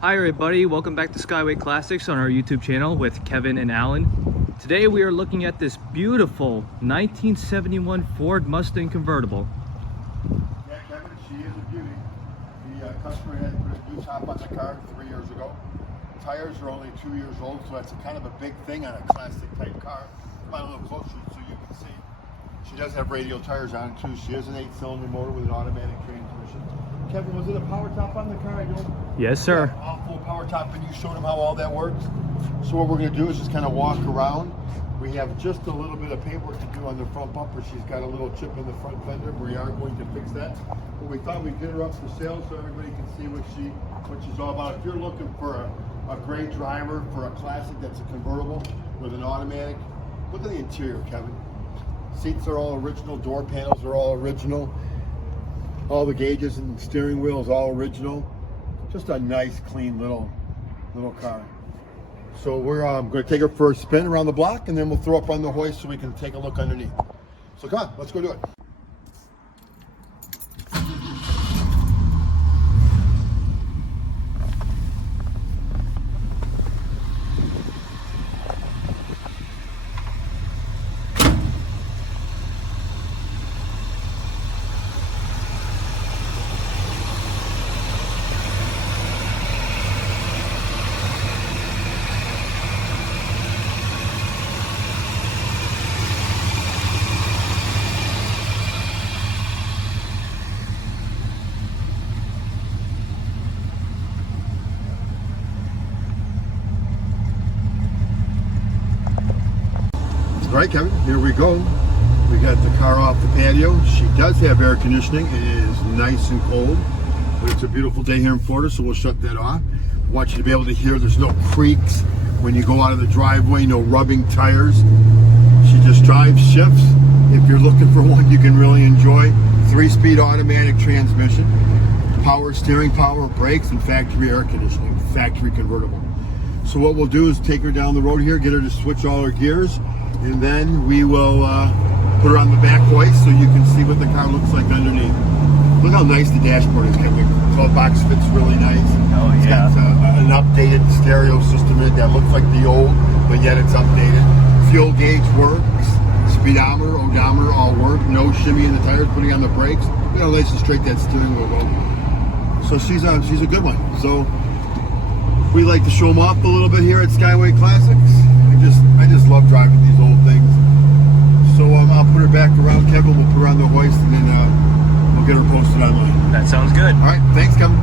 Hi everybody, welcome back to Skyway Classics on our YouTube channel with Kevin and Alan. Today we are looking at this beautiful 1971 Ford Mustang Convertible. Yeah, Kevin, she is a beauty. The customer had put a new top on the car 3 years ago. Tires are only 2 years old, so that's kind of a big thing on a classic type car. Come on a little closer so you can see. She does have radial tires on it too. She is an 8-cylinder motor with an automatic transmission. Kevin, was it a power top on the car? Yes, sir. Yeah, all full power top, and you showed him how all that works. So what we're going to do is just kind of walk around. We have just a little bit of paintwork to do on the front bumper. She's got a little chip in the front fender. We are going to fix that. But we thought we'd get her up for sale so everybody can see what she's all about. If you're looking for a great driver for a classic that's a convertible with an automatic, look at the interior, Kevin. Seats are all original. Door panels are all original. All the gauges and steering wheel is all original. Just a nice, clean little car. So we're going to take her for a spin around the block, and then we'll throw up on the hoist so we can take a look underneath. So come on, let's go do it. All right, Kevin, here we go. We got the car off the patio. She does have air conditioning. It is nice and cold, but it's a beautiful day here in Florida, so we'll shut that off. I want you to be able to hear there's no creaks when you go out of the driveway, no rubbing tires. She just drives, shifts. If you're looking for one you can really enjoy, 3-speed automatic transmission, power steering, power brakes, and factory air conditioning, factory convertible. So what we'll do is take her down the road here, get her to switch all her gears, and then we will put her on the back hoist so you can see what the car looks like underneath. Look how nice the dashboard is, Kevin. The 12-box fits really nice. Oh, it's yeah. got an updated stereo system in it that looks like the old, but yet it's updated. Fuel gauge works, speedometer, odometer all work. No shimmy in the tires, putting on the brakes. Look how nice and straight that steering wheel goes. So she's a good one. So we like to show them off a little bit here at Skyway Classics. I just love driving these old things. So I'll put her back around, Kevin. We'll put her on the hoist, and then we'll get her posted online. That sounds good. All right, thanks, Kevin.